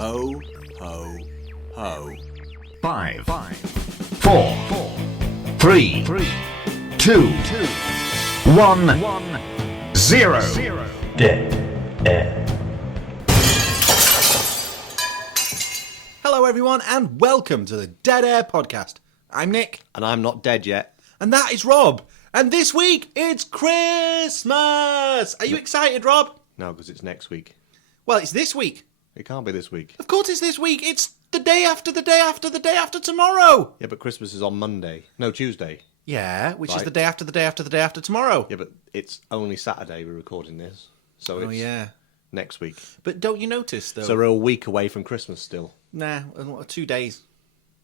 Ho, ho, ho. 5, 4, 3, 2, 1, 0. Dead air. Hello, everyone, and welcome to the Dead Air podcast. I'm Nick. And I'm not dead yet. And that is Rob. And this week, it's Christmas! Are you excited, Rob? No, because it's next week. Well, it's this week. It can't be this week. Of course it's this week. It's the day after the day after the day after tomorrow. Yeah, but Christmas is on Monday. No, Tuesday. Yeah, which is Right. the day after the day after the day after tomorrow. Yeah, but it's only Saturday we're recording this. So it's next week. But don't you notice, though? So we're a week away from Christmas still. Nah, 2 days.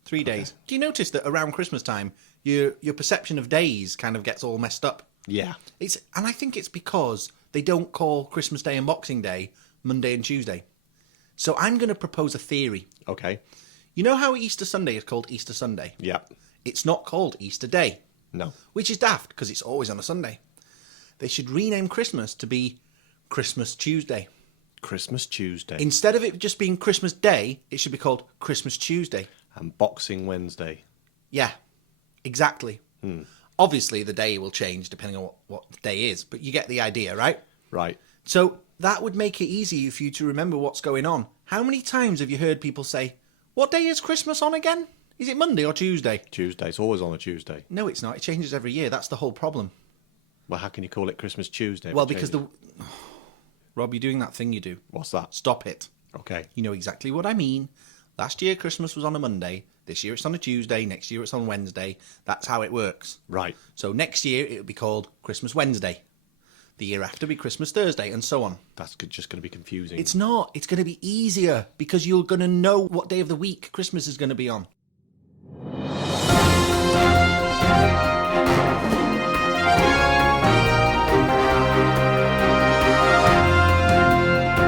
3 days. Do you notice that around Christmas time, your perception of days kind of gets all messed up? Yeah. And I think it's because they don't call Christmas Day and Boxing Day Monday and Tuesday. So I'm going to propose a theory. Okay. You know how Easter Sunday is called Easter Sunday? Yeah. It's not called Easter Day. No. Which is daft, because it's always on a Sunday. They should rename Christmas to be Christmas Tuesday. Christmas Tuesday. Instead of it just being Christmas Day, it should be called Christmas Tuesday. And Boxing Wednesday. Yeah, exactly. Obviously, the day will change depending on what the day is, but you get the idea, right? Right. So that would make it easy for you to remember what's going on. How many times have you heard people say, what day is Christmas on again? Is it Monday or Tuesday? Tuesday. It's always on a Tuesday. No, it's not. It changes every year. That's the whole problem. Well, how can you call it Christmas Tuesday? Well, because Rob, you're doing that thing you do. What's that? Stop it. Okay. You know exactly what I mean. Last year, Christmas was on a Monday. This year, it's on a Tuesday. Next year, it's on Wednesday. That's how it works. Right. So next year, it'll be called Christmas Wednesday. The year after, be Christmas Thursday, and so on. That's just going to be confusing. It's not. It's going to be easier because you're going to know what day of the week Christmas is going to be on.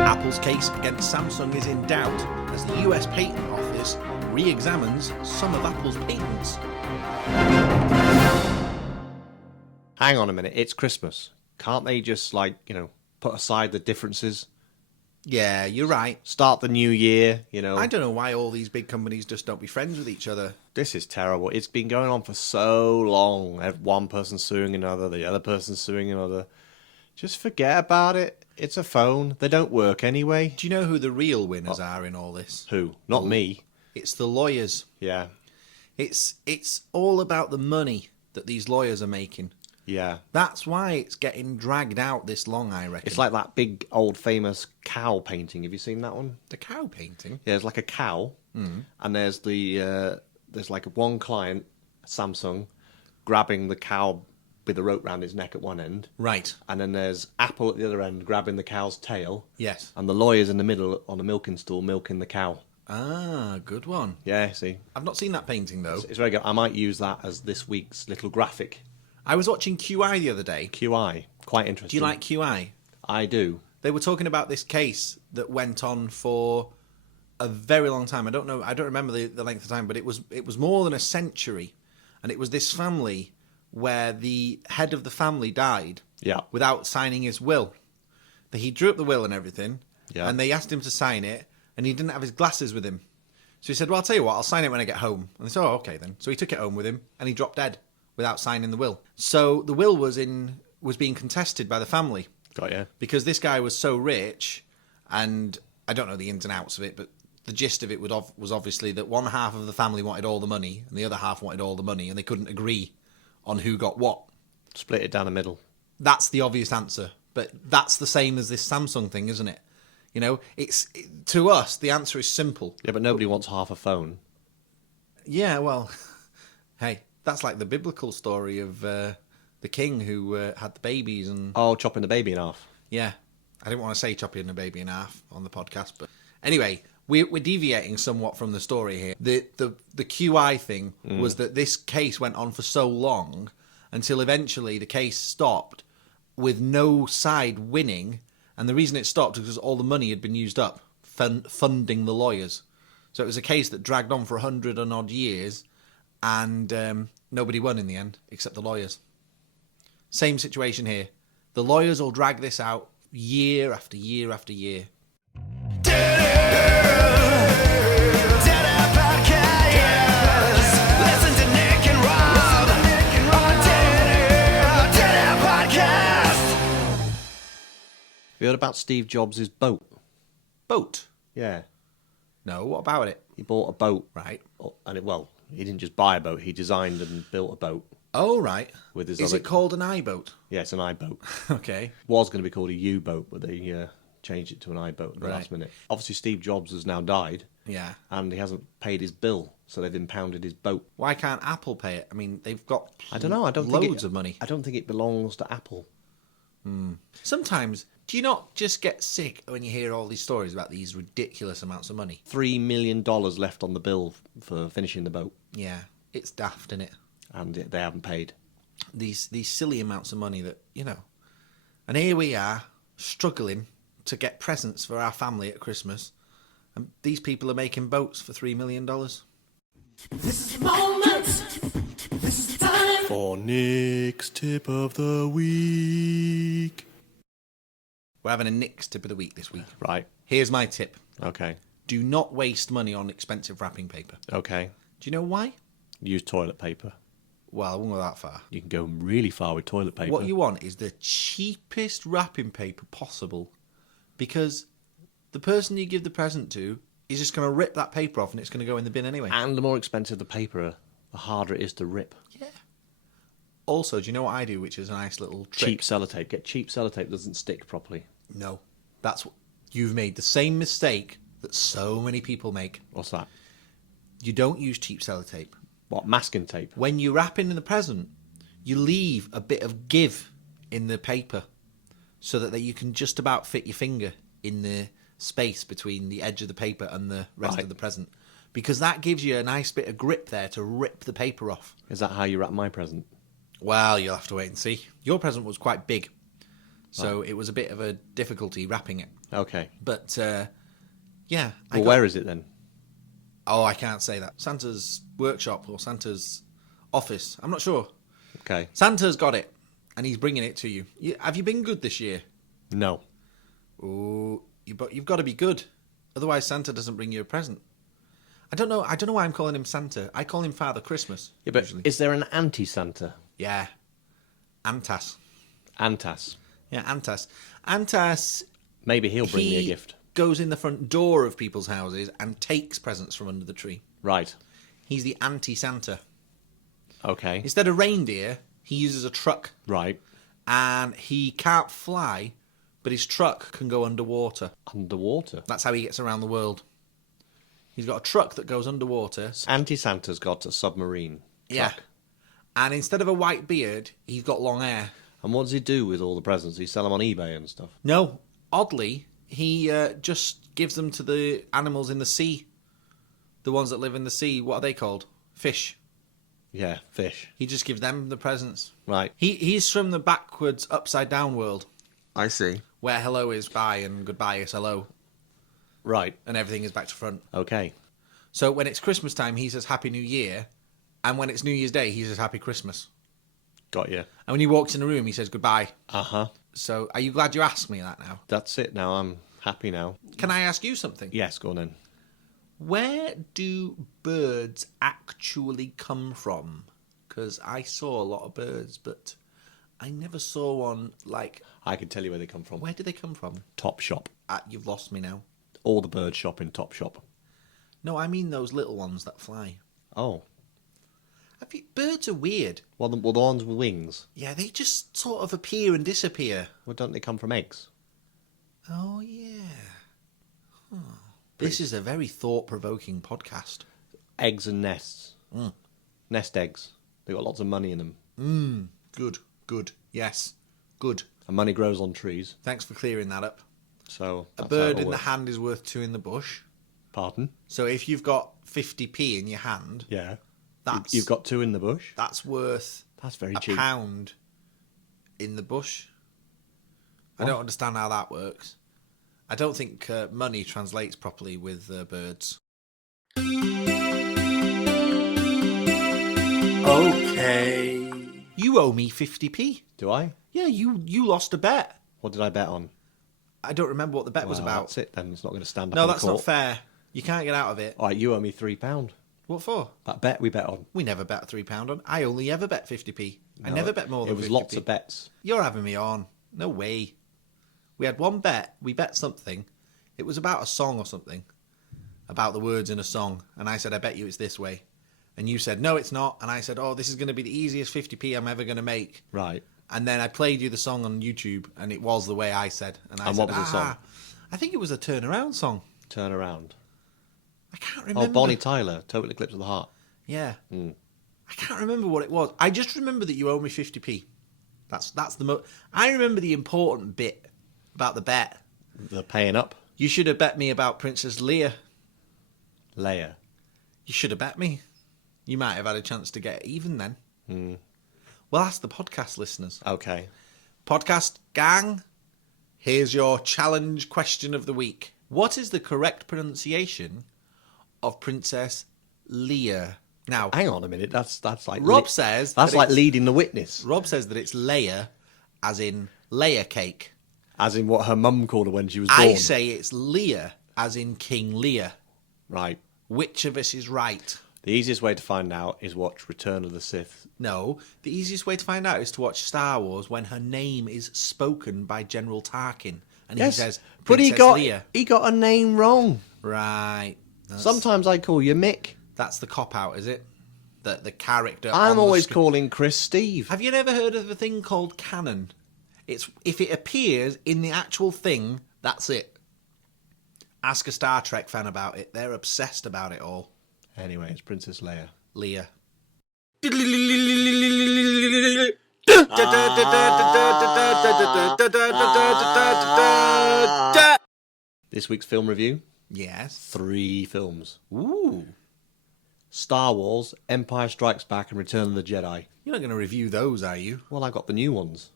Apple's case against Samsung is in doubt as the US Patent Office re-examines some of Apple's patents. Hang on a minute. It's Christmas. Can't they just, put aside the differences? Yeah, you're right. Start the new year, I don't know why all these big companies just don't be friends with each other. This is terrible. It's been going on for so long. One person suing another, the other person suing another. Just forget about it. It's a phone. They don't work anyway. Do you know who the real winners are in all this? Who? Not me. It's the lawyers. Yeah. It's all about the money that these lawyers are making. Yeah. That's why it's getting dragged out this long, I reckon. It's like that big old famous cow painting. Have you seen that one? The cow painting? Yeah, there's like a cow, and there's there's like one client, Samsung, grabbing the cow with a rope round his neck at one end. Right. And then there's Apple at the other end grabbing the cow's tail. Yes. And the lawyer's in the middle on a milking stool milking the cow. Ah, good one. Yeah, see. I've not seen that painting, though. It's very good. I might use that as this week's little graphic. I was watching QI the other day. QI. Quite interesting. Do you like QI? I do. They were talking about this case that went on for a very long time. I don't remember the length of time, but it was more than a century. And it was this family where the head of the family died without signing his will. He drew up the will and everything, and they asked him to sign it, and he didn't have his glasses with him. So he said, well, I'll tell you what, I'll sign it when I get home. And they said, oh, okay then. So he took it home with him, and he dropped dead without signing the will. So the will was being contested by the family. Got you. Because this guy was so rich, and I don't know the ins and outs of it, but the gist of it was obviously that one half of the family wanted all the money, and the other half wanted all the money, and they couldn't agree on who got what. Split it down the middle. That's the obvious answer. But that's the same as this Samsung thing, isn't it? To us, the answer is simple. Yeah, but nobody wants half a phone. Yeah, well, hey, that's like the biblical story of the king who had the babies and... Oh, chopping the baby in half. Yeah. I didn't want to say chopping the baby in half on the podcast, but... Anyway, we're deviating somewhat from the story here. The QI thing was that this case went on for so long until eventually the case stopped with no side winning, and the reason it stopped was because all the money had been used up funding the lawyers. So it was a case that dragged on for 100 and odd years, and nobody won in the end, except the lawyers. Same situation here. The lawyers will drag this out year after year after year. Dead air. you heard about Steve Jobs' boat? Boat? Yeah. No, what about it? He bought a boat. Right. And he didn't just buy a boat, he designed and built a boat. Oh, right. With his Is other... it called an I-boat? Yeah, it's an I-boat. Okay. Was going to be called a U-boat, but they changed it to an I-boat at the last minute. Obviously, Steve Jobs has now died. Yeah. And he hasn't paid his bill, so they've impounded his boat. Why can't Apple pay it? I mean, they've got I don't know. I don't loads think of money. I don't think it belongs to Apple. Sometimes, do you not just get sick when you hear all these stories about these ridiculous amounts of money? $3 million left on the bill for finishing the boat, Yeah, it's daft, isn't it? and they haven't paid. These silly amounts of money that, And here we are, struggling to get presents for our family at Christmas. And these people are making boats for $3 million. This is the moment. This is the time. For Nick's tip of the week. We're having a Nick's tip of the week this week. Right. Here's my tip. Okay. Do not waste money on expensive wrapping paper. Okay. Do you know why? Use toilet paper. Well, I won't go that far. You can go really far with toilet paper. What you want is the cheapest wrapping paper possible, because the person you give the present to is just going to rip that paper off and it's going to go in the bin anyway. And the more expensive the paper, the harder it is to rip. Yeah. Also, do you know what I do, which is a nice little trick? Cheap sellotape. Get cheap sellotape, doesn't stick properly. No. That's what you've made the same mistake that so many people make. What's that? You don't use cheap sellotape. What, masking tape? When you wrap in the present, you leave a bit of give in the paper so that you can just about fit your finger in the space between the edge of the paper and the rest of the present. Because that gives you a nice bit of grip there to rip the paper off. Is that how you wrap my present? Well, you'll have to wait and see. Your present was quite big, so it was a bit of a difficulty wrapping it. Okay. But, yeah. Well, where is it then? Oh, I can't say that. Santa's workshop or Santa's office. I'm not sure. Okay. Santa's got it, and he's bringing it to you. Have you been good this year? No. Oh, you've got to be good. Otherwise, Santa doesn't bring you a present. I don't know why I'm calling him Santa. I call him Father Christmas. Yeah, but usually. is there an anti-Santa? Yeah. Antas. Antas. Yeah, Antas. Antas... Maybe he'll bring me a he gift. goes in the front door of people's houses and takes presents from under the tree. Right. He's the anti-Santa. Okay. Instead of reindeer, he uses a truck. Right. And he can't fly, but his truck can go underwater. Underwater. That's how he gets around the world. He's got a truck that goes underwater. Anti-Santa's got a submarine truck. Yeah. And instead of a white beard, he's got long hair. And what does he do with all the presents? He sell them on eBay and stuff? No, oddly, he just gives them to the animals in the sea. The ones that live in the sea, what are they called? Fish. Yeah, fish. He just gives them the presents. Right. He's from the backwards, upside down world, I see. where hello is bye and goodbye is hello, Right. and everything is back to front. Okay. So when it's Christmas time, he says Happy New Year, and when it's New Year's Day, he says Happy Christmas. Got you. And when he walks in the room, he says goodbye. Uh-huh. So are you glad you asked me that now? That's it now. I'm happy now. Can I ask you something? Yes, go on then. Where do birds actually come from? Because I saw a lot of birds, but I never saw one like... I can tell you where they come from. Where do they come from? Top Shop. You've lost me now. All the birds shop in Top Shop. No, I mean those little ones that fly. Oh. Birds are weird. Well, the ones with wings. Yeah, they just sort of appear and disappear. Well, don't they come from eggs? Oh, yeah. This is a very thought-provoking podcast. Eggs and nests. Nest eggs. They've got lots of money in them. Good. Yes, good. And money grows on trees. Thanks for clearing that up. So A that's bird how it in the works. hand is worth two in the bush. Pardon? So if you've got 50p in your hand, Yeah. That's- You've got two in the bush? that's worth That's very a cheap. pound in the bush. I don't understand how that works. I don't think money translates properly with birds. Okay. You owe me 50p. Do I? Yeah, you lost a bet. What did I bet on? I don't remember what the bet was Well, about. That's it then. It's not going to stand up No, in that's court. not fair. You can't get out of it. All right, you owe me £3. What for? That bet we bet on. We never bet £3 on. I only ever bet 50p. I No, never bet more than 50p. It was lots of bets. You're having me on. No way. We had one bet. We bet something. It was about a song or something. About the words in a song. And I said, I bet you it's this way. And you said, no, it's not. And I said, oh, this is going to be the easiest 50p I'm ever going to make. Right. And then I played you the song on YouTube, and it was the way I said. And I said, what was the song? I think it was a Turnaround song. Turn around. I can't remember. Oh, Bonnie Tyler, Total Eclipse of the Heart. Yeah. I can't remember what it was. I just remember that you owe me 50p. That's the I remember the important bit about the bet. The paying up. You should have bet me about Princess Leia. Leia. You should have bet me. You might have had a chance to get even then. Well, ask the podcast listeners. Okay. Podcast gang, here's your challenge question of the week. What is the correct pronunciation of Princess Leia? Now, Hang on a minute. That's like Rob says that's that like it's- leading the witness. Rob says that it's Leia, as in layer cake. As in what her mum called her when she was born. I say it's Leia, as in King Lear. Right. Which of us is right? The easiest way to find out is watch Return of the Sith. No, the easiest way to find out is to watch Star Wars when her name is spoken by General Tarkin. And he says, but Princess Leia. he got a name wrong. Right. Sometimes I call you Mick. That's the cop-out, is it? The character I'm on the always screen. calling Chris Steve. Have you never heard of a thing called canon? It's if it appears in the actual thing, that's it. Ask a Star Trek fan about it. They're obsessed about it all. Anyway, it's Princess Leia. Leia. This week's film review, Yes. 3 films. Ooh. Star Wars, Empire Strikes Back, and Return of the Jedi. You're not going to review those, are you? Well, I got the new ones.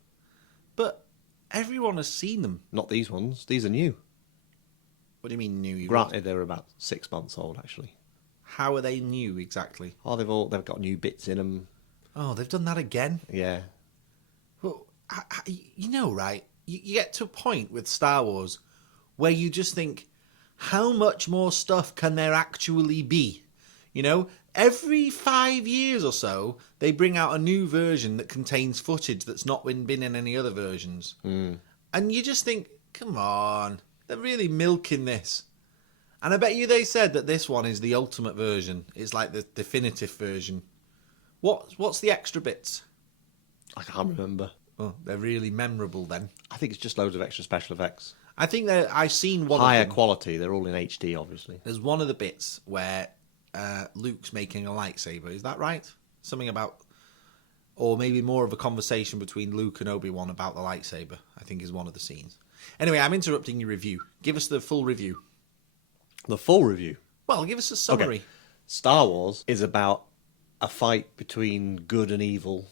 But everyone has seen them. Not these ones. These are new. What do you mean new? Granted, they're about 6 months old, actually. How are they new exactly? Oh, they've got new bits in them. Oh, they've done that again? Yeah. Well, you know, right? You get to a point with Star Wars where you just think, how much more stuff can there actually be? You know, every 5 years or so, they bring out a new version that contains footage that's not been in any other versions. And you just think, come on, they're really milking this. And I bet you they said that this one is the ultimate version. It's like the definitive version. What's the extra bits? I can't remember. Oh, they're really memorable then. I think it's just loads of extra special effects. I think that I've seen one Higher of them. quality. They're all in HD, obviously. There's one of the bits where Luke's making a lightsaber. Is that right? Something about, or maybe more of a conversation between Luke and Obi-Wan about the lightsaber, I think is one of the scenes. Anyway, I'm interrupting your review. Give us the full review. The full review. Well, give us a summary. Okay. Star Wars is about a fight between good and evil.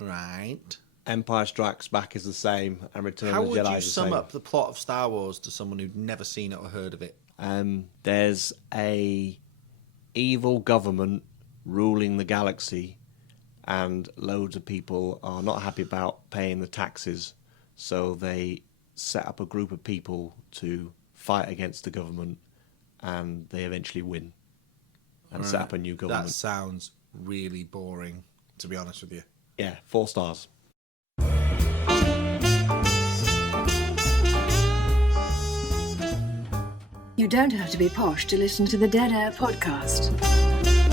Right. Empire Strikes Back is the same, and Return How of the would Jedi you is the sum same. up the plot of Star Wars to someone who'd never seen it or heard of it? There's a evil government ruling the galaxy, and loads of people are not happy about paying the taxes, so they set up a group of people to fight against the government, and they eventually win and set up a new government. That sounds really boring, to be honest with you. Yeah, 4 stars. You don't have to be posh to listen to the Dead Air podcast.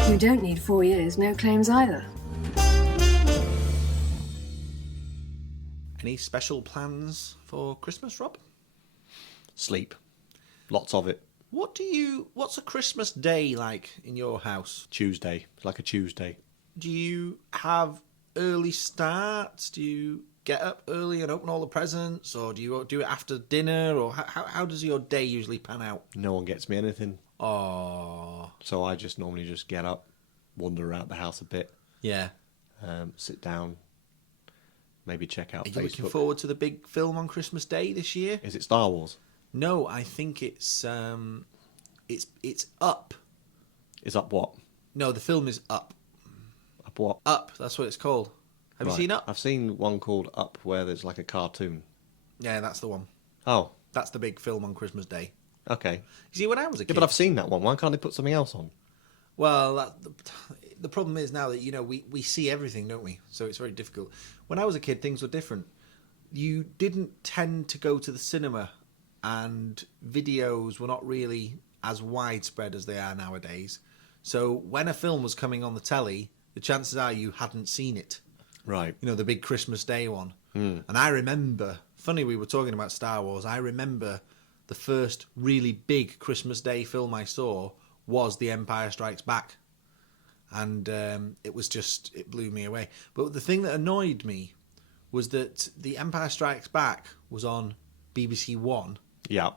You don't need 4 years, no claims either. Any special plans for Christmas, Rob? Sleep. Lots of it. What's a Christmas day like in your house? Tuesday. It's like a Tuesday. Do you have early starts? Do you get up early and open all the presents? Or do you do it after dinner? Or how does your day usually pan out? No one gets me anything. Oh, So I just normally just get up, wander around the house a bit, yeah. sit down, maybe check out Are you looking Facebook. forward to the big film on Christmas Day this year? Is it Star Wars? No, I think it's Up. Is Up what? No, the film is Up. Up what? Up, that's what it's called. Have you Right. seen Up? I've seen one called Up where there's like a cartoon. Yeah, that's the one. Oh, That's the big film on Christmas Day. okay. You see, when I was a Yeah, kid... but I've seen that one. Why can't they put something else on? Well, the problem is now that, we see everything, don't we? So it's very difficult. When I was a kid, things were different. you didn't tend to go to the cinema, and videos were not really as widespread as they are nowadays. So when a film was coming on the telly, the chances are you hadn't seen it. Right. You know, the big Christmas Day one. And I remember, funny we were talking about Star Wars, I remember the first really big Christmas Day film I saw was The Empire Strikes Back. And it blew me away. But the thing that annoyed me was that The Empire Strikes Back was on BBC One. Yeah.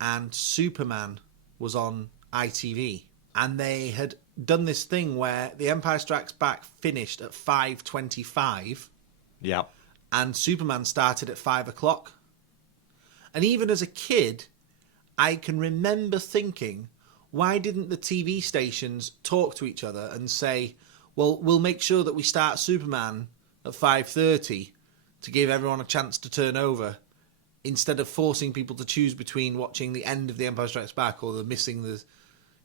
And Superman was on ITV. And they had done this thing where The Empire Strikes Back finished at 5:25. Yeah. And Superman started at 5 o'clock. And even as a kid, I can remember thinking, why didn't the TV stations talk to each other and say, well, we'll make sure that we start Superman at 5:30 to give everyone a chance to turn over, instead of forcing people to choose between watching the end of The Empire Strikes Back or missing the...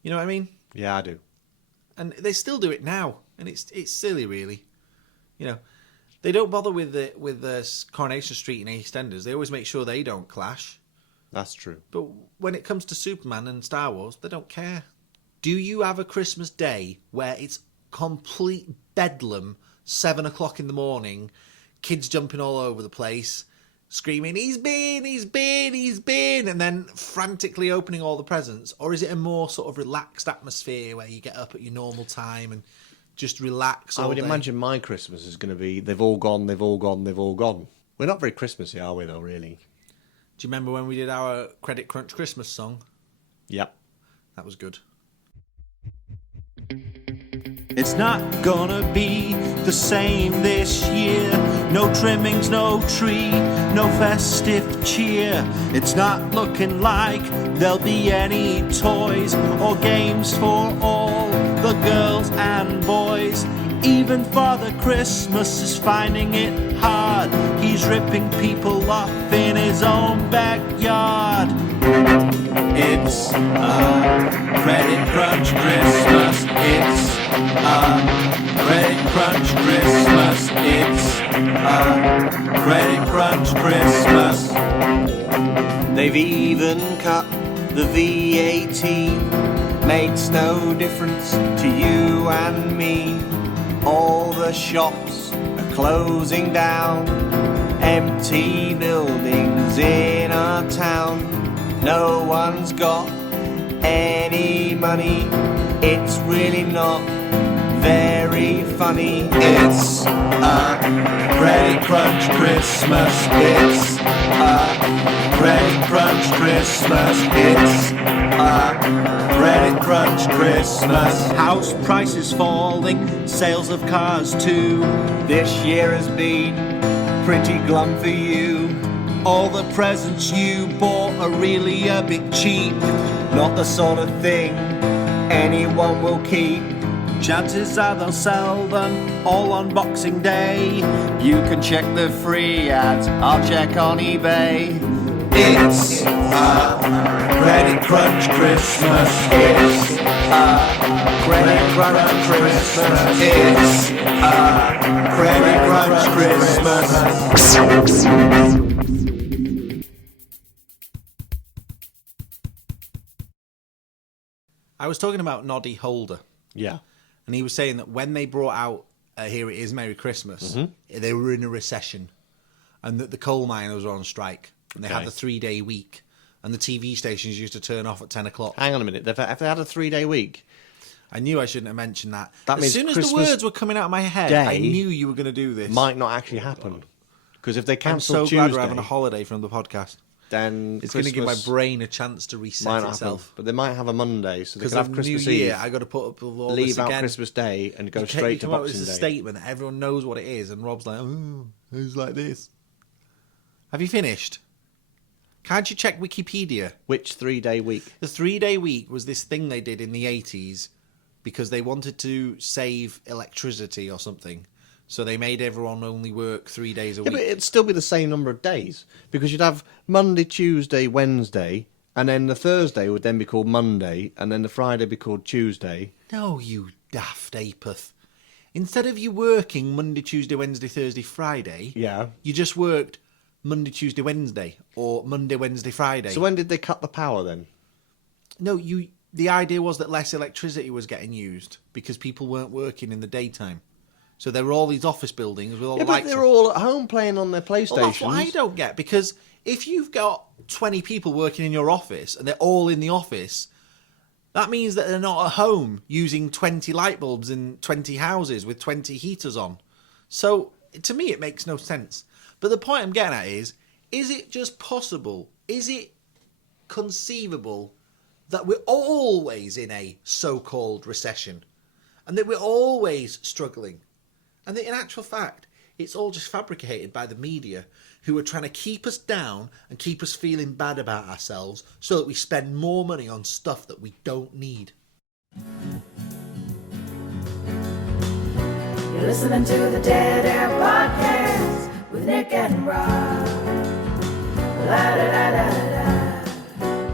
You know what I mean? Yeah, I do. And they still do it now, and it's silly, really. You know, they don't bother with the Coronation Street and EastEnders. They always make sure they don't clash. That's true. But when it comes to Superman and Star Wars, they don't care. Do you have a Christmas Day where it's complete bedlam, 7 o'clock in the morning, kids jumping all over the place, screaming, he's been, and then frantically opening all the presents? Or is it a more sort of relaxed atmosphere where you get up at your normal time and just relax all I would day? imagine my Christmas is going to be, they've all gone. We're not very Christmassy, are we, though, really? Do you remember when we did our Credit Crunch Christmas song? Yep. That was good. It's not gonna be the same this year. No trimmings, no tree, no festive cheer. It's not looking like there'll be any toys or games for all the girls and boys. Even Father Christmas is finding it hard. He's ripping people off in his own backyard. It's a Credit Crunch Christmas. It's a Credit Crunch Christmas. It's a Credit Crunch Christmas. They've even cut the VAT. Makes no difference to you and me. All the shops are closing down. Empty buildings in our town. No one's got any money. It's really not very funny. It's a Credit Crunch Christmas. It's a Credit Crunch Christmas. It's a Credit Crunch Christmas. House prices falling, sales of cars too. This year has been pretty glum for you. All the presents you bought are really a bit cheap. Not the sort of thing anyone will keep. Chances are they'll sell them all on Boxing Day. You can check the free ads, I'll check on eBay. It's a Credit Crunch Christmas. It's a Credit Crunch Christmas. It's a Credit Crunch Christmas. I was talking about Noddy Holder. Yeah. And he was saying that when they brought out Here It Is, Merry Christmas, they were in a recession. And that the coal miners were on strike. And they had the 3-day week. And the TV stations used to turn off at 10 o'clock. Hang on a minute. If they had a 3-day week... I knew I shouldn't have mentioned that. That as means soon as Christmas the words were coming out of my head, I knew you were going to do this. Might not actually happen. Because if they I'm cancel so Tuesday... glad we're having a holiday from the podcast. Then it's going to give my brain a chance to reset itself. But they might have a Monday, so they Because can have of Christmas New Year, Eve. I got to put up with all leave this out again. Christmas Day and go You straight to come up with Boxing a Day. statement that everyone knows what it is, and Rob's like, "Oh, who's like this?" Have you finished? Can't you check Wikipedia? Which 3-day week? The 3-day week was this thing they did in the 80s because they wanted to save electricity or something. So they made everyone only work 3 days a week. But it'd still be the same number of days. Because you'd have Monday, Tuesday, Wednesday, and then the Thursday would then be called Monday, and then the Friday be called Tuesday. No, you daft apeth. Instead of you working Monday, Tuesday, Wednesday, Thursday, Friday, Yeah. you just worked Monday, Tuesday, Wednesday, or Monday, Wednesday, Friday. So when did they cut the power then? No, the idea was that less electricity was getting used because people weren't working in the daytime. So there were all these office buildings with all Yeah, the but lights they're on. all at home playing on their PlayStations. Well, that's what I don't get, because if you've got 20 people working in your office and they're all in the office, that means that they're not at home using 20 light bulbs in 20 houses with 20 heaters on. So to me, it makes no sense. But the point I'm getting at is it just possible? Is it conceivable that we're always in a so-called recession and that we're always struggling? And that in actual fact, it's all just fabricated by the media, who are trying to keep us down and keep us feeling bad about ourselves so that we spend more money on stuff that we don't need. You're listening to the Dead Air Podcast with Nick and Rob. La da da da da.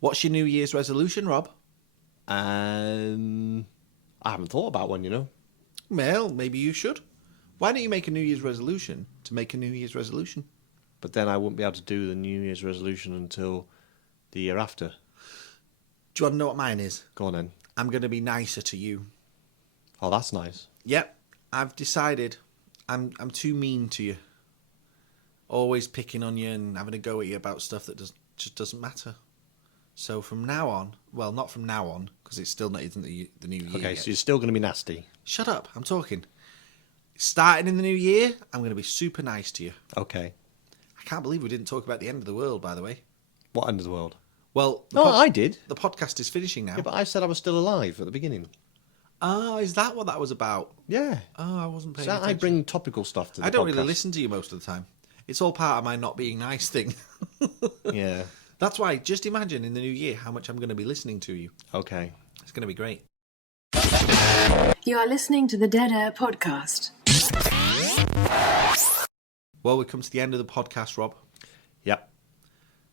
What's your New Year's resolution, Rob? I haven't thought about one, you know. Well, maybe you should. Why don't you make a New Year's resolution to make a New Year's resolution? But then I wouldn't be able to do the New Year's resolution until the year after. Do you want to know what mine is? Go on then. I'm going to be nicer to you. Oh, that's nice. Yep, I've decided I'm too mean to you. Always picking on you and having a go at you about stuff that just doesn't matter. So from now on, well, not from now on, because it's still not isn't the new year. Okay, yet. so you're still going to be nasty. Shut up, I'm talking. Starting in the new year, I'm going to be super nice to you. Okay. I can't believe we didn't talk about the end of the world, by the way. What end of the world? Well, No, I did. The podcast is finishing now. Yeah, but I said I was still alive at the beginning. Oh, is that what that was about? Yeah. Oh, I wasn't paying So attention. I bring topical stuff to the I don't really podcast. listen to you most of the time. It's all part of my not being nice thing. Yeah. That's why, just imagine in the new year how much I'm going to be listening to you. Okay. It's going to be great. You are listening to the Dead Air Podcast. Well, we've come to the end of the podcast, Rob. Yep.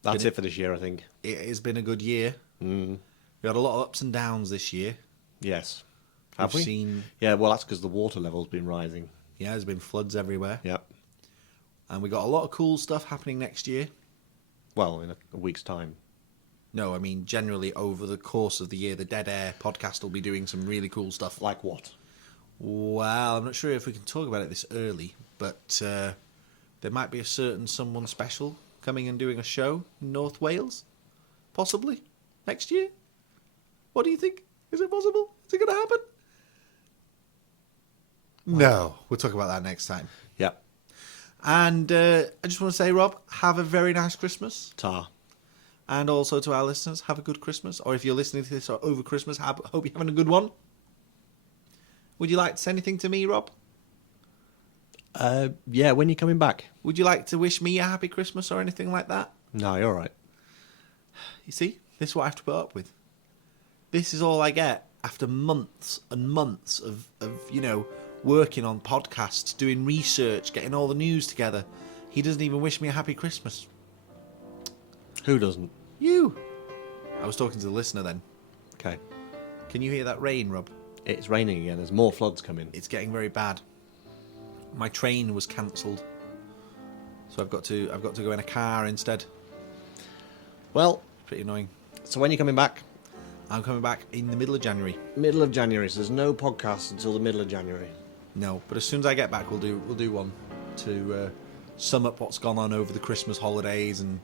That's Been- it for this year, I think. It has been a good year. Mm. We had a lot of ups and downs this year. Yes. Have We've we? seen, Yeah, well, that's because the water level's been rising. yeah, there's been floods everywhere. Yep. And we got a lot of cool stuff happening next year. Well, in a week's time. No, I mean, generally over the course of the year, the Dead Air podcast will be doing some really cool stuff. Like what? Well, I'm not sure if we can talk about it this early, but there might be a certain someone special coming and doing a show in North Wales, possibly, next year. What do you think? Is it possible? Is it going to happen? No, we'll talk about that next time. Yep. And I just want to say, Rob, have a very nice Christmas. Tar. And also to our listeners, have a good Christmas. Or if you're listening to this over Christmas, hope you're having a good one. Would you like to say anything to me, Rob? Yeah, when you coming back? Would you like to wish me a happy Christmas or anything like that? No, you're all right. You see, this is what I have to put up with. This is all I get after months and months of working on podcasts, doing research, getting all the news together. He doesn't even wish me a happy Christmas. Who doesn't? You. I was talking to the listener then. Okay. Can you hear that rain, Rob? It's raining again. There's more floods coming. It's getting very bad. My train was cancelled, so I've got to go in a car instead. Well, Pretty annoying. so when you coming back? I'm coming back in the middle of January. Middle of January. So there's no podcast until the middle of January. No, but as soon as I get back, we'll do one to sum up what's gone on over the Christmas holidays and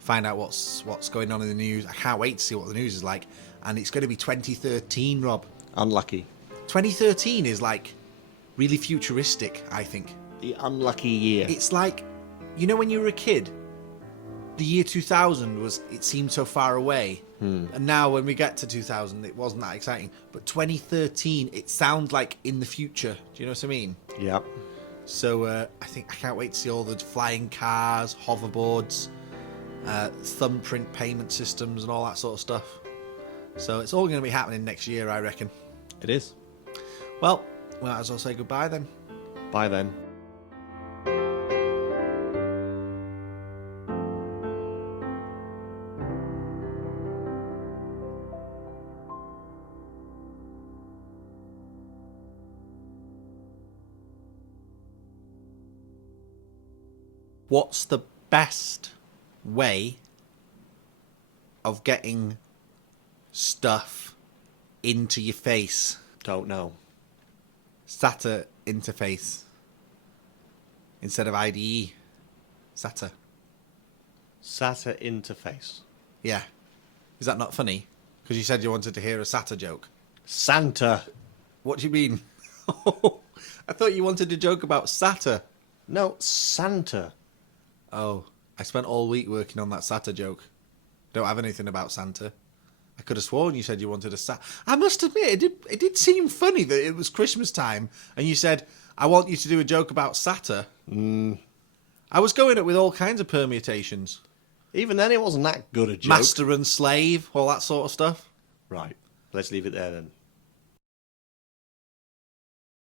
find out what's going on in the news. I can't wait to see what the news is like, and it's going to be 2013, Rob. Unlucky. 2013 is like really futuristic, I think. The unlucky year. It's like, when you were a kid, the year 2000 it seemed so far away. And now when we get to 2000, it wasn't that exciting. But 2013, it sounds like in the future. Do you know what I mean? Yeah. So I can't wait to see all the flying cars, hoverboards, thumbprint payment systems and all that sort of stuff. So it's all going to be happening next year, I reckon. It is. Well, we might as well say goodbye then. Bye then. What's the best way of getting stuff into your face? Don't know. SATA interface instead of IDE. SATA. SATA interface. Yeah. Is that not funny? Because you said you wanted to hear a SATA joke. Santa. What do you mean? I thought you wanted to joke about SATA. No, Santa. Oh, I spent all week working on that SATA joke. Don't have anything about Santa. I could have sworn you said you wanted a SATA. I must admit, it did seem funny that it was Christmas time and you said, I want you to do a joke about SATA. I was going up with all kinds of permutations. Even then, it wasn't that good a joke. Master and slave, all that sort of stuff. Right. Let's leave it there then.